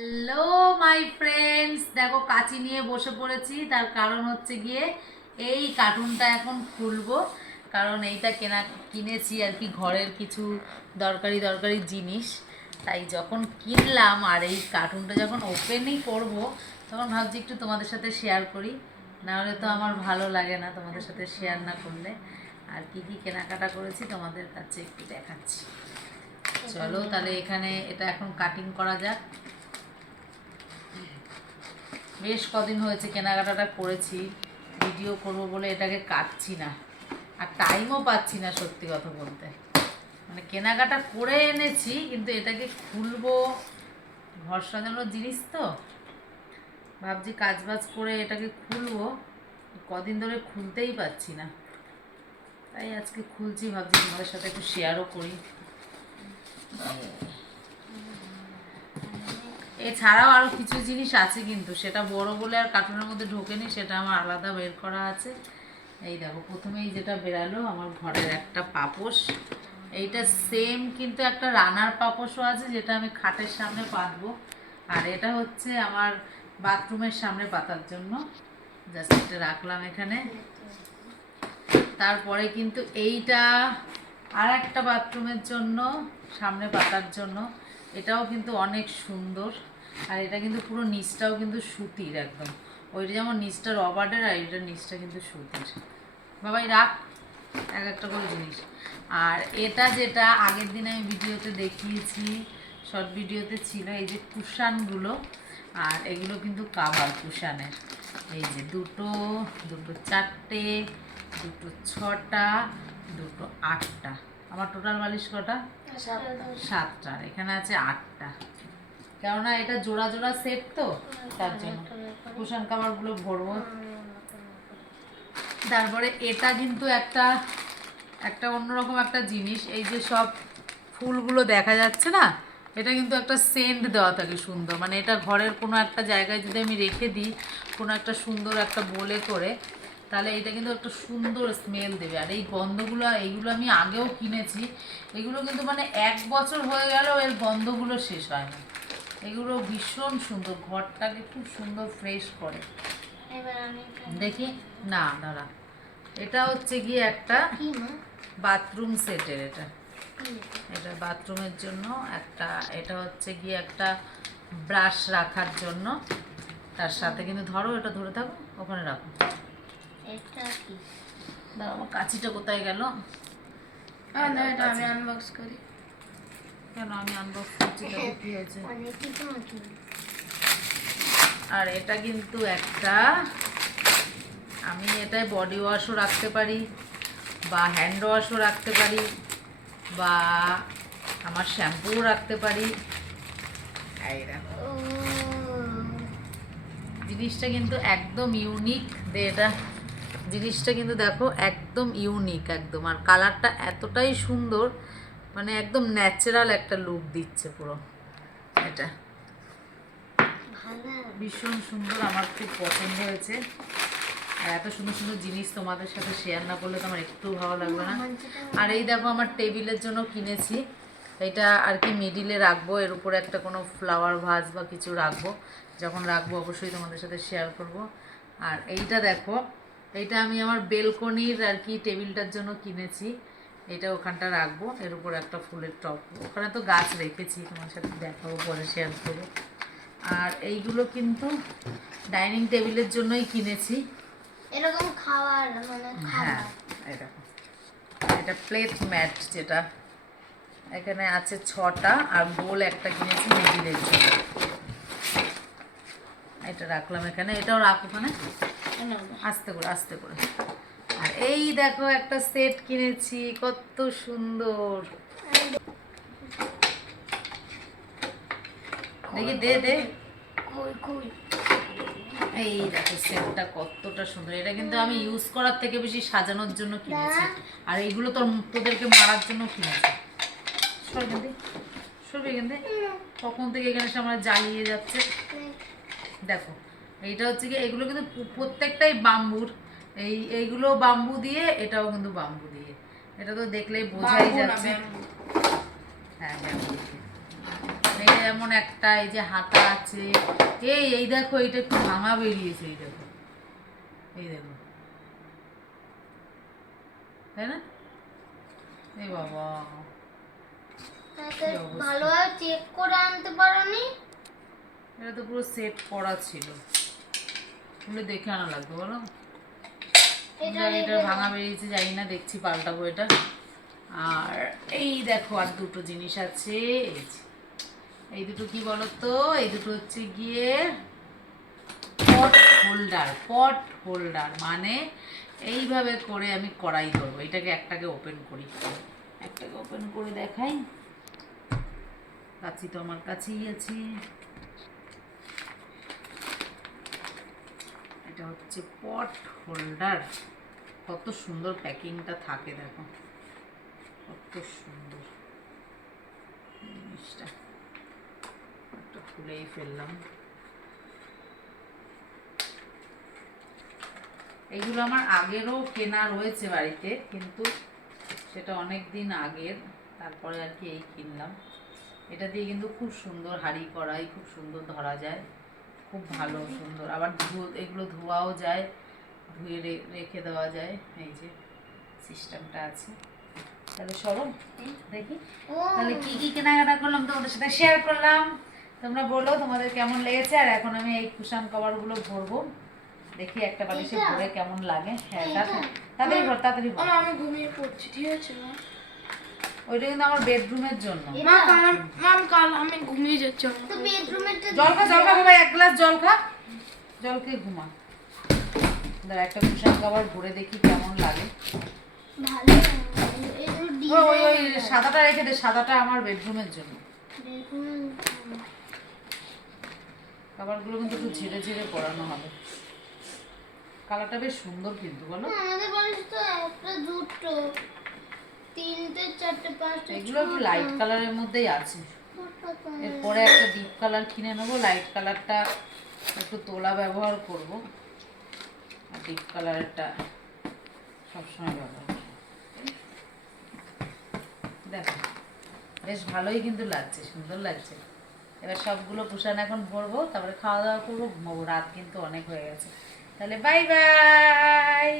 Hello my friends দেখো কাচি নিয়ে বসে পড়েছি। তার কারণ হচ্ছে গিয়ে এই কার্টুনটা এখন খুলবো। কারণ এইটা কেনা কিনেছি আর কি ঘরের কিছু দরকারি দরকারি জিনিস। তাই যখন কিনলাম আর এই কার্টুনটা যখন ওপেনই করব তখন ভাবছি একটু তোমাদের সাথে শেয়ার করি। নাহলে তো আমার ভালো লাগে না তোমাদের সাথে শেয়ার না করলে। আর কি কি কেনাকাটা করেছি তোমাদের কাছে একটু দেখাচ্ছি। চলো তাহলে এখানে এটা এখন কাটিং করা যাক। বেশ কদিন হয়েছে কেনাকাটাটা করেছি ভিডিও করব বলে এটাকে কাটছি না। আর টাইমও পাচ্ছি না সত্যি কথা বলতে। মানে কেনাকাটা করে এনেছি, কিন্তু এটাকে খুলবো ঘর সাজানোর জিনিস তো। ভাবছি কাজ বাজ করে এটাকে খুলবো, কদিন ধরে খুলতেই পাচ্ছি না। তাই আজকে খুলছি, ভাবছি তোমাদের সাথে একটু শেয়ারও করি। এছাড়াও আরও কিছু জিনিস আছে কিন্তু, সেটা বড় বলে আর কার্টুনের মধ্যে ঢোকেনি, সেটা আমার আলাদা বের করা আছে। এই দেখো, প্রথমেই যেটা বেরালো, আমার ঘরের একটা পাপোশ। এইটা সেম কিন্তু একটা রানার পাপোশও আছে, যেটা আমি খাটের সামনে পাতবো। আর এটা হচ্ছে আমার বাথরুমের সামনে পাতার জন্য। জাস্ট এটা রাখলাম এখানে। তারপরে কিন্তু এইটা আর একটা বাথরুমের জন্য, সামনে পাতার জন্য। এটাও কিন্তু অনেক সুন্দর। আর এটা কিন্তু পুরো নিচটাও কিন্তু সুতির একদম। ওইটা যেমন নিচটা রবার্টের আর এটা নিচটা কিন্তু সুতির। বাবাই রাখ এক একটা করে জিনিস। আর এটা যেটা আগের দিন আমি ভিডিওতে দেখিয়েছি শর্ট ভিডিওতে ছিল এই যে কুশানগুলো। আর এগুলো কিন্তু কাভার কুশানের। এই যে দুটো দুটো চারটে দুটো ছটা দুটো আটটা। আমার টোটাল বালিশ কটা? সাতটা। এখানে আছে আটটা। কেননা এটা জোড়া জোড়া সেট তো তার জন্য। কুশন কাভারগুলো ভরবো। তারপরে এটা কিন্তু একটা একটা অন্যরকম একটা জিনিস এই যে সব ফুলগুলো দেখা যাচ্ছে না এটা কিন্তু একটা সেন্ট দেওয়া থাকে সুন্দর। মানে এটা ঘরের কোনো একটা জায়গায় যদি আমি রেখে দিই কোনো একটা সুন্দর একটা বলে করে তাহলে এটা কিন্তু একটা সুন্দর স্মেল দেবে। আর এই গন্ধগুলো এইগুলো আমি আগেও কিনেছি এগুলো কিন্তু মানে এক বছর হয়ে গেল এর গন্ধগুলো শেষ হয় না। এগুলো ভীষণ সুন্দর ঘরটাকে খুব সুন্দর ফ্রেশ করে। এবার আমি দেখি না দাঁড়া। এটা হচ্ছে গিয়ে একটা বাথরুম সেটের এটা। এটা? বাথরুমের জন্য একটা এটা হচ্ছে গিয়ে একটা ব্রাশ রাখার জন্য। তার সাথে কিন্তু ধরো এটা ধরে থাকো ওখানে রাখো। এটা কি? দাঁড়াও আমার কাঁচিটা কোথায় গেল? না এটা আমি আনবক্স করি। কেন আমি আনবক্স করছি তাহলে কি হয়েছে? অনেক কিছু নাকি আর এটা কিন্তু একটা আমি এটায় বডি ওয়াশও রাখতে পারি বা হ্যান্ড ওয়াশও রাখতে পারি বা আমার শ্যাম্পুও রাখতে পারি। জিনিসটা কিন্তু একদম ইউনিক এটা। জিনিসটা কিন্তু দেখো একদম ইউনিক একদম। আর কালারটা এতটাই সুন্দর মানে একদম ন্যাচারাল একটা লুক দিচ্ছে পুরো। এটা। ভীষণ সুন্দর আমার খুব পছন্দ হয়েছে। আর এত সুন্দর সুন্দর জিনিস তোমাদের সাথে শেয়ার না করলে তো আমার একটু ভালো লাগবে না। আর এই দেখো আমার টেবিলের জন্য কিনেছি। এটা আর কি মিডিলে রাখব এর উপরে একটা কোনো ফ্লাওয়ার ভাজ বা কিছু রাখব। যখন রাখব অবশ্যই তোমাদের সাথে শেয়ার করব। আর এইটা দেখো এইটা আমি আমার বেলকনির আর কি টেবিলটার জন্য কিনেছি। এটা ওখানটা রাখব এর উপর একটা ফুলের টপ ওখানে তো গাছ রেখেছি তোমার সাথে দেখাবো পরে শেয়ার করব। আর এইগুলো কিন্তু ডাইনিং টেবিলের জন্যই কিনেছি। এরকম খাবার মানে হ্যাঁ দেখো এটা প্লেট ম্যাট যেটা। এখানে আছে ছটা আর গোল একটা কিনেছি মিডিলের জন্য। এটা রাখলাম এখানে। এটাও রাখ ওখানে আস্তে করে আস্তে করে। এই দেখো একটা সেট কিনেছি, কত সুন্দর। দেখি, দে দে। এই দেখো, সেটটা কতটা সুন্দর। এটা কিন্তু আমি ইউজ করার থেকে বেশি সাজানোর জন্য কিনেছি। আর এইগুলো তোর তোদেরকে মারার জন্য কিনেছি। সর এখান সরবে কখন থেকে এখানে এসে আমরা জ্বালিয়ে যাচ্ছে? দেখো, এইটা হচ্ছে কি, এগুলো কিন্তু প্রত্যেকটাই বাম্বুর। এই এইগুলো বাম্বু দিয়ে এটাও কিন্তু বাম্বু দিয়ে। এটা তো দেখলেই বোঝাই যাচ্ছে। হ্যাঁ এমন একটা এই যে হাতা আছে। এই এই দেখো এটা একটু ভাঙা বেরিয়েছে এই দেখো। এই দেখো। তাই না? এই বাবা। ভালোভাবে চেক করে আনতে পারোনি? এটা তো পুরো সেট করা ছিল। দেখে আনা লাগবে বলো। এটা ভাঙা বেরিয়েছে জানি না দেখছি পাল্টাবো এটা। আর এই দেখো আর দুটো জিনিস আছে। এই দুটো কি বলো তো এই দুটো হচ্ছে গিয়ে পট হোল্ডার পট হোল্ডার মানে এইভাবে করে আমি কড়াই ধরবো। এটাকে একটাকে ওপেন করি। একটাকে ওপেন করে দেখাই। কাছি তো আমার কাছেই আছে। এটা হচ্ছে পট হোল্ডার। কত সুন্দর প্যাকিংটা থাকে, দেখো। কত সুন্দর। জিনিসটা। একটা খুলেই ফেললাম। এগুলো আমার আগেরও কেনা রয়েছে বাড়িতে, কিন্তু সেটা অনেক দিন আগের। তারপরে আর কি এই কিনলাম। এটা দিয়ে কিন্তু খুব সুন্দর হাঁড়ি কড়াই, খুব সুন্দর ধরা যায়। খুব ভালো সুন্দর। আবার ধুয়ো এগুলো ধোয়াও যায় ধুয়ে রেখে দেওয়া যায়। এই যে সিস্টেমটা আছে। তাহলে সরো দেখি। তাহলে কি কি কেনাকাটা করলাম তোমাদের সাথে শেয়ার করলাম। তোমরা বলো তোমাদের কেমন লেগেছে আর এখন আমি এই কুশান কভারগুলো ভরবো। দেখি একটা বালিশে? ভরে কেমন লাগে। হ্যাঁ? তাড়াতাড়ি ভর তাড়াতাড়ি আমি ঘুমিয়ে পড়ছি ঠিক আছে ওইটা কিন্তু আমার বেডরুমের জন্য। মা কাল আম- মা আমি কাল আমি ঘুমিয়ে যাচ্ছি তো বেডরুমেরটা জল খা জল খা বাবা এক গ্লাস জল খা। জল খেয়ে ঘুমা। দাঁড়া একটা কুশান কভার ভরে দেখি কেমন লাগে। ভালো ওই ওই সাদাটা রেখে দে সাদাটা আমার বেডরুমের জন্য। খাবারগুলো কিন্তু একটু ঝেড়ে ঝেড়ে পরানো হবে। কালারটা বেশ সুন্দর কিন্তু বলো। আমাদের বাড়িতে তো একটা দুটো। এগুলো একটু লাইট কালারের মধ্যেই আছে? এরপরে একটা ডিপ কালার কিনে নেব লাইট কালারটা একটু তোলা ব্যবহার করব। আর ডিপ কালারটা সবসময় ব্যবহার দেখো বেশ ভালোই কিন্তু লাগছে সুন্দর লাগছে। এবার সবগুলো কুশান এখন ভরবো তারপরে খাওয়া দাওয়া করব ঘুমাবো। রাত কিন্তু অনেক হয়ে গেছে। তাহলে বাই বাই